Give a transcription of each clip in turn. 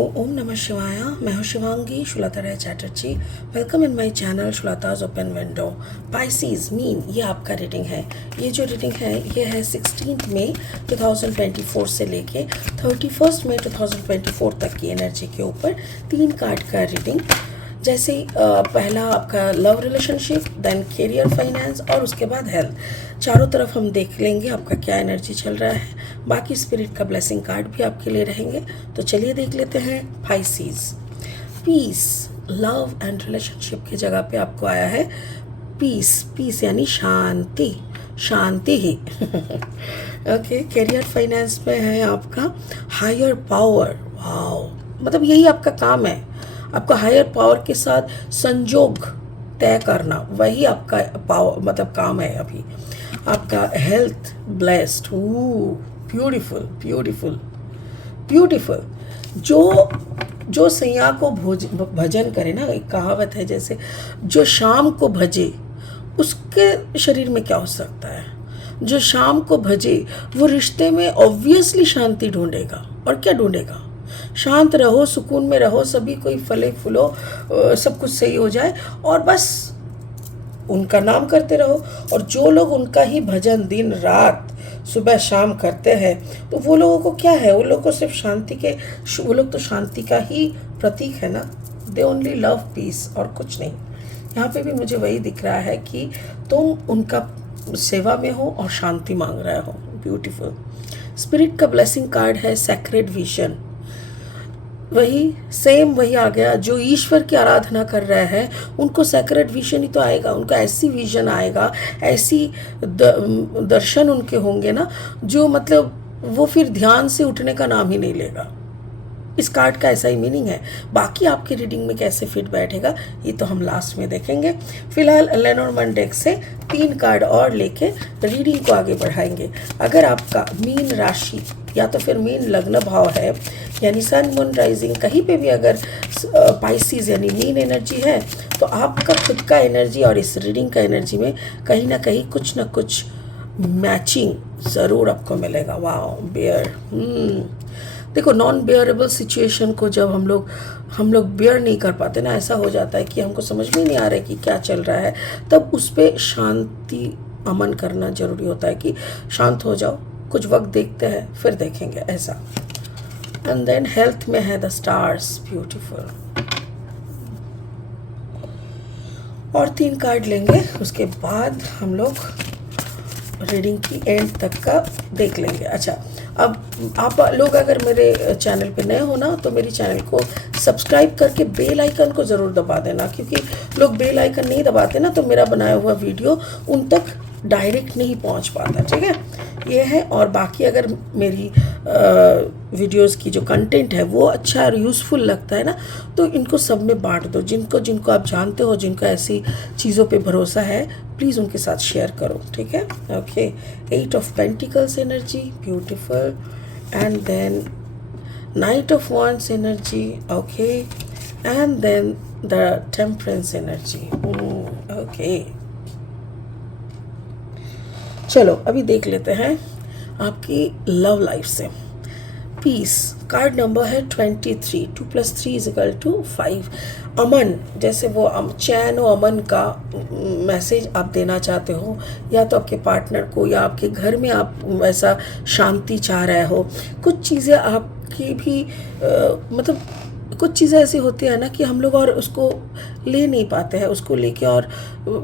ओम नमः शिवाय। मैं हूँ Shivangi Shulata Rai Chatterjee. Welcome in my channel Shulata's open window. Pisces mean ये आपका रीडिंग है। ये जो रीडिंग है ये है 16 मई 2024 से लेके 31 मई 2024 तक की एनर्जी के ऊपर 3 कार्ड का रीडिंग। जैसे पहला आपका love relationship, then career, finance और उसके बाद हेल्थ। चारों तरफ हम देख लेंगे आपका क्या एनर्जी चल रहा है। बाकी स्पिरिट का ब्लेसिंग कार्ड भी आपके लिए रहेंगे। तो चलिए देख लेते हैं। Pisces, peace, love and relationship की जगह पे आपको आया है पीस। पीस यानी शांति, शांति ही। ओके, करियर फाइनेंस में है आपका हायर पावर। वाओ, मतलब यही आपका काम है। आपका हायर पावर के साथ संजोग तय करना, वही आपका पावर मतलब काम है। अभी आपका health blessed, beautiful beautiful beautiful. जो सैया को भजन करे ना, एक कहावत है जैसे, जो शाम को भजे उसके शरीर में क्या हो सकता है। जो शाम को भजे वो रिश्ते में ऑब्वियसली शांति ढूंढेगा। और क्या ढूंढेगा? शांत रहो, सुकून में रहो, सभी कोई फले फूलो, सब कुछ सही हो जाए और बस उनका नाम करते रहो। और जो लोग उनका ही भजन दिन रात सुबह शाम करते हैं, तो वो लोगों को क्या है, वो लोग को सिर्फ शांति के, वो लोग तो शांति का ही प्रतीक है ना। दे ओनली लव पीस और कुछ नहीं। यहाँ पे भी मुझे वही दिख रहा है कि तुम उनका सेवा में हो और शांति मांग रहे हो। ब्यूटीफुल। स्पिरिट का ब्लेसिंग कार्ड है सैक्रेड विजन। वही सेम वही आ गया। जो ईश्वर की आराधना कर रहे हैं उनको सैक्रेड विजन ही तो आएगा। उनका ऐसी विजन आएगा, ऐसी दर्शन उनके होंगे ना, जो मतलब वो फिर ध्यान से उठने का नाम ही नहीं लेगा। इस कार्ड का ऐसा ही मीनिंग है। बाकी आपकी रीडिंग में कैसे फिट बैठेगा ये तो हम लास्ट में देखेंगे। फिलहाल लेनोर्मैंड डेक से 3 कार्ड और लेके रीडिंग को आगे बढ़ाएंगे। अगर आपका मीन राशि या तो फिर मीन लग्न भाव है, यानी सन मून राइजिंग कहीं पे भी अगर पाइसीज यानी मीन एनर्जी है, तो आपका खुद का एनर्जी और इस रीडिंग का एनर्जी में कहीं ना कहीं कुछ ना कुछ मैचिंग ज़रूर आपको मिलेगा। Wow, bear. देखो, नॉन बेयरेबल सिचुएशन को जब हम लोग बेयर नहीं कर पाते ना, ऐसा हो जाता है कि हमको समझ में नहीं आ रहा है कि क्या चल रहा है, तब उस पर शांति अमन करना जरूरी होता है कि शांत हो जाओ, कुछ वक्त देखते हैं फिर देखेंगे, ऐसा। एंड देन हेल्थ में है द स्टार्स, ब्यूटीफुल। और 3 कार्ड लेंगे, उसके बाद हम लोग रीडिंग की एंड तक का देख लेंगे। अच्छा, अब आप लोग अगर मेरे चैनल पे नए हो ना, तो मेरी चैनल को सब्सक्राइब करके बेल आइकन को ज़रूर दबा देना, क्योंकि लोग बेल आइकन नहीं दबाते ना, तो मेरा बनाया हुआ वीडियो उन तक डायरेक्ट नहीं पहुंच पाता। ठीक है, ये है। और बाकी अगर मेरी वीडियोस की जो कंटेंट है वो अच्छा और यूज़फुल लगता है ना, तो इनको सब में बांट दो। जिनको आप जानते हो, जिनको ऐसी चीज़ों पे भरोसा है, प्लीज़ उनके साथ शेयर करो। ठीक है, okay. 8 of pentacles energy, beautiful. And then knight of wands energy, okay. And then the temperance energy, okay. चलो अभी देख लेते हैं आपकी लव लाइफ से। पीस कार्ड नंबर है 23। 2 + 3 = 5। अमन, जैसे वो चैन और अमन का मैसेज आप देना चाहते हो, या तो आपके पार्टनर को या आपके घर में आप वैसा शांति चाह रहे हो। कुछ चीज़ें आपकी भी मतलब कुछ चीज़ें ऐसी होती है ना कि हम लोग और उसको ले नहीं पाते हैं, उसको लेके और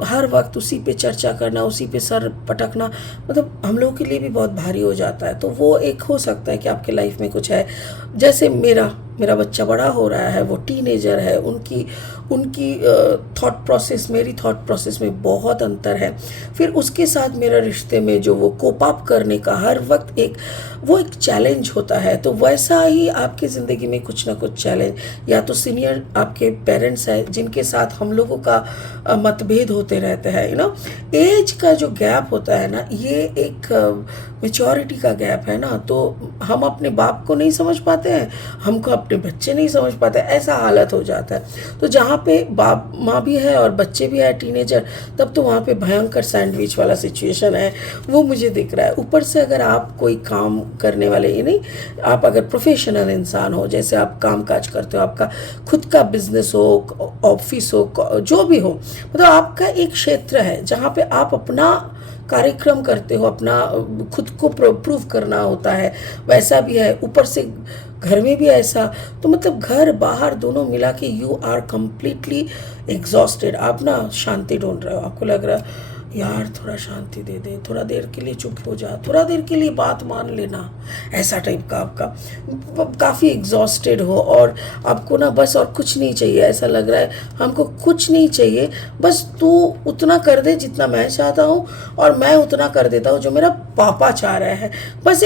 हर वक्त उसी पे चर्चा करना, उसी पे सर पटकना, मतलब हम लोगों के लिए भी बहुत भारी हो जाता है। तो वो एक हो सकता है कि आपके लाइफ में कुछ है। जैसे मेरा बच्चा बड़ा हो रहा है, वो टीनेजर है, उनकी थॉट प्रोसेस मेरी थॉट प्रोसेस में बहुत अंतर है। फिर उसके साथ मेरा रिश्ते में जो वो कोप अप करने का हर वक्त एक चैलेंज होता है। तो वैसा ही आपकी ज़िंदगी में कुछ ना कुछ चैलेंज, या तो सीनियर आपके पेरेंट्स हैं जिनके साथ हम लोगों का मतभेद होते रहते हैं। एज का जो गैप होता है ना, ये एक मेच्योरिटी का गैप है ना। तो हम अपने बाप को नहीं समझ पाते हैं, हमको अपने बच्चे नहीं समझ पाते, ऐसा हालत हो जाता है। तो जहाँ पे बाप माँ भी है और बच्चे भी है टीनेजर, तब तो वहाँ पे भयंकर सैंडविच वाला सिचुएशन है, वो मुझे दिख रहा है। ऊपर से अगर आप कोई काम करने वाले, ये नहीं, आप अगर प्रोफेशनल इंसान हो, जैसे आप काम काज करते हो, आपका खुद का बिजनेस हो, ऑफिस हो, जो भी हो, मतलब आपका एक क्षेत्र है जहाँ पे आप अपना कार्यक्रम करते हो, अपना खुद को प्रूव करना होता है, वैसा भी है। ऊपर से घर में भी ऐसा, तो मतलब घर बाहर दोनों मिला के यू आर कंप्लीटली एग्जॉस्टेड। आप ना शांति ढूंढ रहे हो, आपको लग रहा है यार थोड़ा शांति दे दे, थोड़ा देर के लिए चुप हो जा, थोड़ा देर के लिए बात मान लेना, ऐसा टाइप का आपका काफ़ी एग्जॉस्टेड हो, और आपको ना बस और कुछ नहीं चाहिए, ऐसा लग रहा है हमको कुछ नहीं चाहिए, बस तू उतना कर दे जितना मैं चाहता हूँ और मैं उतना कर देता हूँ जो मेरा पापा चाह रहा है। बस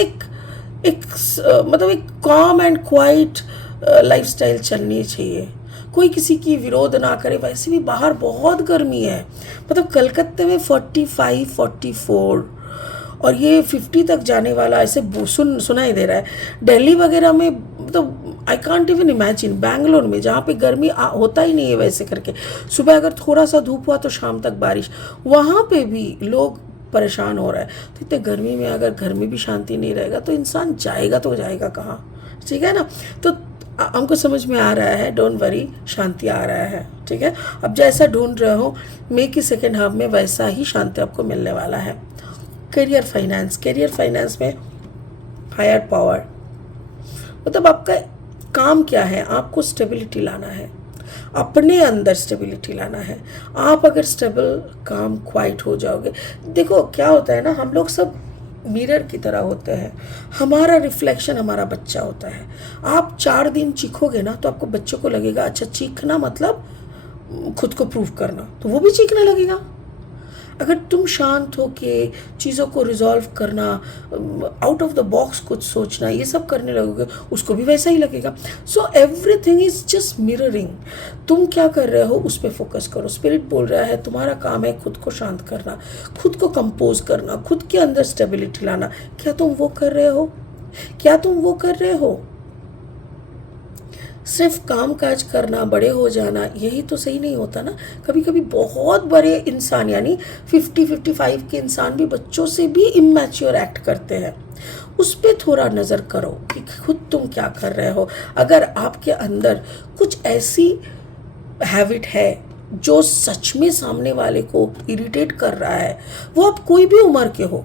मतलब एक कॉम एंड क्वाइट लाइफस्टाइल चलनी चाहिए, कोई किसी की विरोध ना करे। वैसे भी बाहर बहुत गर्मी है, मतलब कलकत्ते में 45 44 और ये 50 तक जाने वाला, ऐसे सुनाई दे रहा है। दिल्ली वगैरह में मतलब I can't even imagine. Bangalore में जहाँ पे गर्मी होता ही नहीं है वैसे करके, सुबह अगर थोड़ा सा धूप हुआ तो शाम तक बारिश, वहाँ पे भी लोग परेशान हो रहा है। तो इतने गर्मी में अगर घर में भी शांति नहीं रहेगा तो इंसान जाएगा तो जाएगा कहाँ, ठीक है ना। तो हमको समझ में आ रहा है, डोंट वरी, शांति आ रहा है, ठीक है। अब जैसा ढूंढ रहे हो मई की सेकेंड हाफ में, वैसा ही शांति आपको मिलने वाला है। करियर फाइनेंस में हायर पावर, मतलब आपका काम क्या है, आपको स्टेबिलिटी लाना है, अपने अंदर स्टेबिलिटी लाना है। आप अगर स्टेबल काम क्वाइट हो जाओगे, देखो क्या होता है ना, हम लोग सब मिरर की तरह होते हैं, हमारा रिफ्लेक्शन हमारा बच्चा होता है। आप 4 दिन चीखोगे ना तो आपको बच्चों को लगेगा अच्छा चीखना मतलब खुद को प्रूव करना, तो वो भी चीखने लगेगा। अगर तुम शांत हो के चीज़ों को रिजॉल्व करना, आउट ऑफ द बॉक्स कुछ सोचना, ये सब करने लगोगे, उसको भी वैसा ही लगेगा। So everything is just mirroring. तुम क्या कर रहे हो उस पर फोकस करो। स्पिरिट बोल रहा है तुम्हारा काम है खुद को शांत करना, खुद को कंपोज करना, खुद के अंदर स्टेबिलिटी लाना। क्या तुम वो कर रहे हो? क्या तुम वो कर रहे हो? सिर्फ काम काज करना, बड़े हो जाना, यही तो सही नहीं होता ना। कभी कभी बहुत बड़े इंसान यानी 50-55 के इंसान भी बच्चों से भी इमैच्योर एक्ट करते हैं। उस पर थोड़ा नज़र करो कि खुद तुम क्या कर रहे हो। अगर आपके अंदर कुछ ऐसी हैबिट है जो सच में सामने वाले को इरिटेट कर रहा है, वो आप कोई भी उम्र के हो,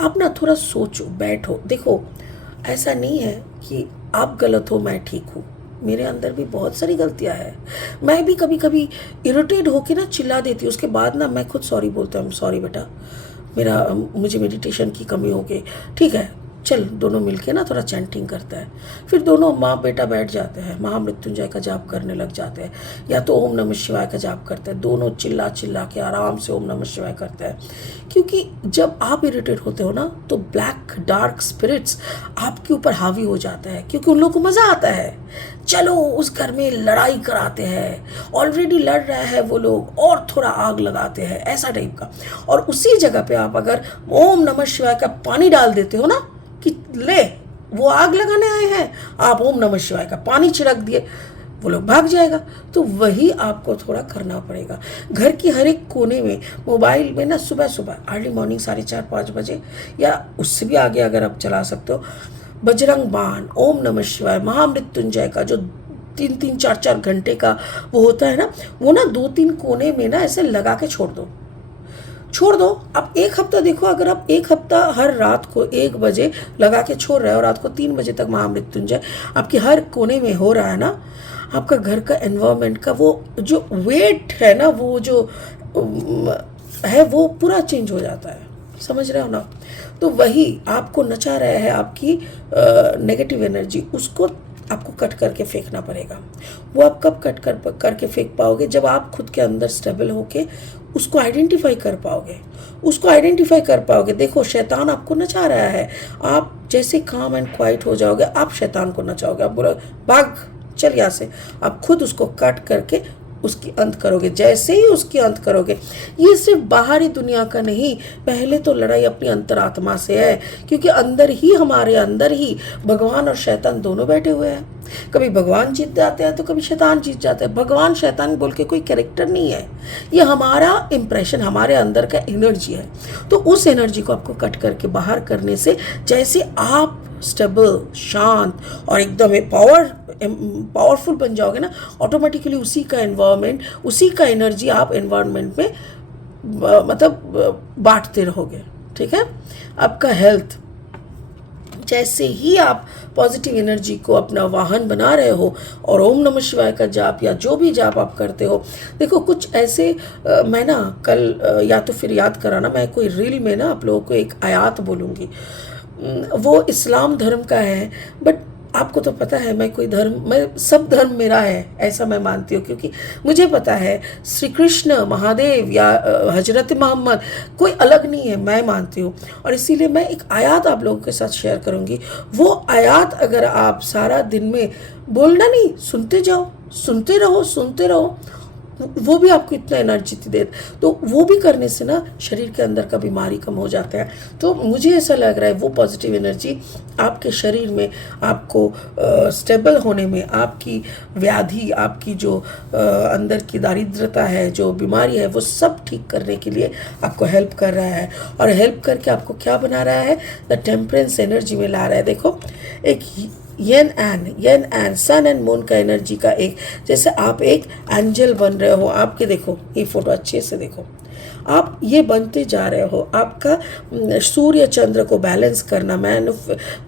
आप ना थोड़ा सोचो, बैठो, देखो ऐसा नहीं है कि आप गलत हो मैं ठीक हूँ। मेरे अंदर भी बहुत सारी गलतियां हैं, मैं भी कभी कभी इरिटेट होके ना चिल्ला देती हूँ, उसके बाद ना मैं खुद सॉरी बोलता हूँ, सॉरी बेटा, मुझे मेडिटेशन की कमी हो गई, ठीक है चल, दोनों मिलके ना थोड़ा चैंटिंग करता है। फिर दोनों माँ बेटा बैठ जाते हैं, महामृत्युंजय का जाप करने लग जाते हैं, या तो ओम नमः शिवाय का जाप करते हैं। दोनों चिल्ला चिल्ला के आराम से ओम नमः शिवाय करते हैं। क्योंकि जब आप इरिटेट होते हो ना तो ब्लैक डार्क स्पिरिट्स आपके ऊपर हावी हो जाता है, क्योंकि उन लोगों को मज़ा आता है। चलो उस घर में लड़ाई कराते हैं, ऑलरेडी लड़ रहा है वो लोग, और थोड़ा आग लगाते हैं, ऐसा टाइप का। और उसी जगह पे आप अगर ओम नमः शिवाय का पानी डाल देते हो ना कि ले वो आग लगाने आए हैं, आप ओम नमः शिवाय का पानी छिड़क दिए, वो लोग भाग जाएगा। तो वही आपको थोड़ा करना पड़ेगा। घर की हर एक कोने में मोबाइल में ना सुबह सुबह अर्ली मॉर्निंग 4:30-5 बजे या उससे भी आगे अगर आप चला सकते हो, बजरंग बाण, ओम नमः शिवाय, महामृत्युंजय का जो 3-3 4-4 घंटे का वो होता है ना, वो ना 2-3 कोने में ना ऐसे लगा के छोड़ दो। आप 1 हफ्ता देखो, अगर आप 1 हफ्ता हर रात को 1 बजे लगा के छोड़ रहे हो और रात को 3 बजे तक महामृत्युंजय आपके हर कोने में हो रहा है ना, आपका घर का एनवायरनमेंट का वो जो वेट है ना, वो जो है वो पूरा चेंज हो जाता है। समझ रहे हो ना। तो वही आपको नचा रहा है आपकी नेगेटिव एनर्जी, उसको आपको कट करके फेंकना पड़ेगा। वो आप कब कट करके फेंक पाओगे? जब आप खुद के अंदर स्टेबल होके उसको आइडेंटिफाई कर पाओगे। देखो शैतान आपको नचा रहा है, आप जैसे काम एंड क्वाइट हो जाओगे आप शैतान को नचाओगे, आप बोलो भाग चल यहाँ से। आप खुद उसको कट करके उसकी अंत करोगे, जैसे ही उसकी अंत करोगे, ये सिर्फ बाहरी दुनिया का नहीं, पहले तो लड़ाई अपनी अंतरात्मा से है, क्योंकि अंदर ही, हमारे अंदर ही भगवान और शैतान दोनों बैठे हुए हैं। कभी भगवान जीत जाते हैं तो कभी शैतान जीत जाते हैं। भगवान शैतान बोल के कोई कैरेक्टर नहीं है, ये हमारा इंप्रेशन, हमारे अंदर का एनर्जी है। तो उस एनर्जी को आपको कट करके बाहर करने से जैसे आप स्टेबल, शांत और एकदम पावरफुल बन जाओगे ना, ऑटोमेटिकली उसी का एनवायरनमेंट, उसी का एनर्जी आप एनवायरनमेंट में मतलब बांटते रहोगे। ठीक है। आपका हेल्थ, जैसे ही आप पॉजिटिव एनर्जी को अपना वाहन बना रहे हो और ओम नमः शिवाय का जाप या जो भी जाप आप करते हो, देखो कुछ ऐसे मैं ना कल या तो फिर याद कराना, मैं कोई रील में ना आप लोगों को एक आयात बोलूँगी, वो इस्लाम धर्म का है, बट आपको तो पता है मैं कोई धर्म, मैं सब धर्म मेरा है ऐसा मैं मानती हूँ, क्योंकि मुझे पता है श्री कृष्ण, महादेव या हजरत मोहम्मद कोई अलग नहीं है, मैं मानती हूँ। और इसीलिए मैं एक आयत आप लोगों के साथ शेयर करूँगी। वो आयत अगर आप सारा दिन में बोलना नहीं, सुनते जाओ, सुनते रहो, सुनते रहो, वो भी आपको इतना एनर्जी दे, तो वो भी करने से ना शरीर के अंदर का बीमारी कम हो जाता है। तो मुझे ऐसा लग रहा है वो पॉजिटिव एनर्जी आपके शरीर में, आपको स्टेबल होने में, आपकी व्याधि, आपकी जो अंदर की दारिद्रता है, जो बीमारी है, वो सब ठीक करने के लिए आपको हेल्प कर रहा है। और हेल्प करके आपको क्या बना रहा है, द टेम्परेंस एनर्जी में ला रहा है। देखो एक येन एंड सन एंड मून का एनर्जी का एक, जैसे आप एक एंजल बन रहे हो। आपके देखो ये फोटो अच्छे से देखो, आप ये बनते जा रहे हो। आपका सूर्य चंद्र को बैलेंस करना,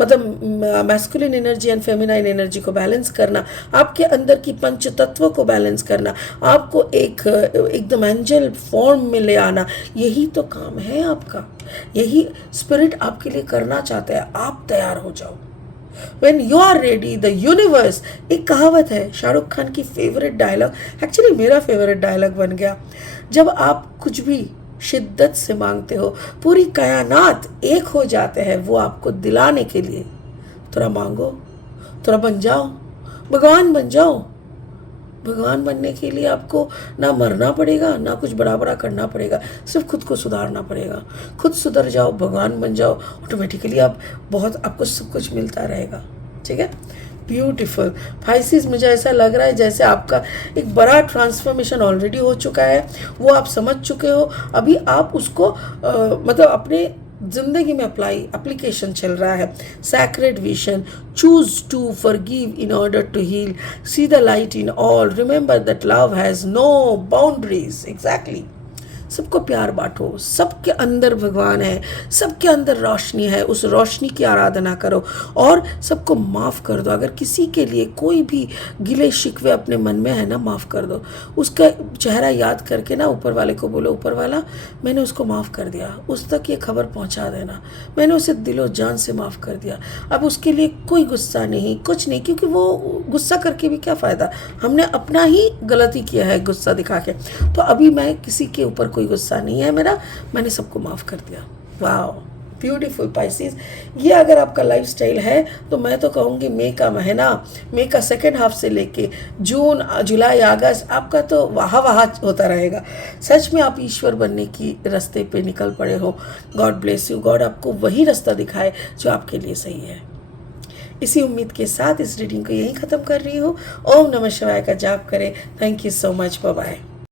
मतलब masculine energy and feminine energy को बैलेंस करना, आपके अंदर की पंच तत्व को बैलेंस करना, आपको एक एकदम एंजल फॉर्म में ले आना, यही तो काम है आपका, यही स्पिरिट आपके लिए करना चाहता है। आप तैयार हो जाओ। When you are ready, the universe, एक कहावत है, शाहरुख खान की फेवरेट डायलॉग, एक्चुअली मेरा फेवरेट डायलॉग बन गया। जब आप कुछ भी शिद्दत से मांगते हो, पूरी कायनात एक हो जाते हैं वो आपको दिलाने के लिए। थोड़ा मांगो, थोड़ा बन जाओ, भगवान बन जाओ। भगवान बनने के लिए आपको ना मरना पड़ेगा, ना कुछ बड़ा बड़ा करना पड़ेगा, सिर्फ खुद को सुधारना पड़ेगा। खुद सुधर जाओ, भगवान बन जाओ, ऑटोमेटिकली आपको सब कुछ मिलता रहेगा। ठीक है। ब्यूटीफुल पाइसेस, मुझे ऐसा लग रहा है जैसे आपका एक बड़ा ट्रांसफॉर्मेशन ऑलरेडी हो चुका है, वो आप समझ चुके हो। अभी आप उसको मतलब अपने जिंदगी में एप्लीकेशन चल रहा है। Sacred vision, choose to forgive in order to heal, see the light in all, remember that love has no boundaries. Exactly, सबको प्यार बांटो, सबके अंदर भगवान है, सबके अंदर रोशनी है, उस रोशनी की आराधना करो और सबको माफ़ कर दो। अगर किसी के लिए कोई भी गिले शिकवे अपने मन में है ना, माफ़ कर दो। उसका चेहरा याद करके ना ऊपर वाले को बोलो, ऊपर वाला मैंने उसको माफ़ कर दिया, उस तक ये खबर पहुंचा देना, मैंने उसे दिलो जान से माफ़ कर दिया। अब उसके लिए कोई गुस्सा नहीं, कुछ नहीं, क्योंकि वो गुस्सा करके भी क्या फ़ायदा, हमने अपना ही गलती किया है गुस्सा दिखा के। तो अभी मैं किसी के ऊपर कोई गुस्सा नहीं है मेरा, मैंने सबको माफ़ कर दिया। वाह, ब्यूटीफुल पाइसेस। ये अगर आपका लाइफस्टाइल है तो मैं तो कहूँगी मई का महीना, मई का सेकेंड हाफ से लेके जून, जुलाई, अगस्त आपका तो वाह वाह होता रहेगा। सच में आप ईश्वर बनने की रास्ते पे निकल पड़े हो। गॉड ब्लेस यू, गॉड आपको वही रास्ता दिखाए जो आपके लिए सही है। इसी उम्मीद के साथ इस रीडिंग को यहीं ख़त्म कर रही हूँ। ओम नमः शिवाय का जाप करें। Thank you so much, bye bye.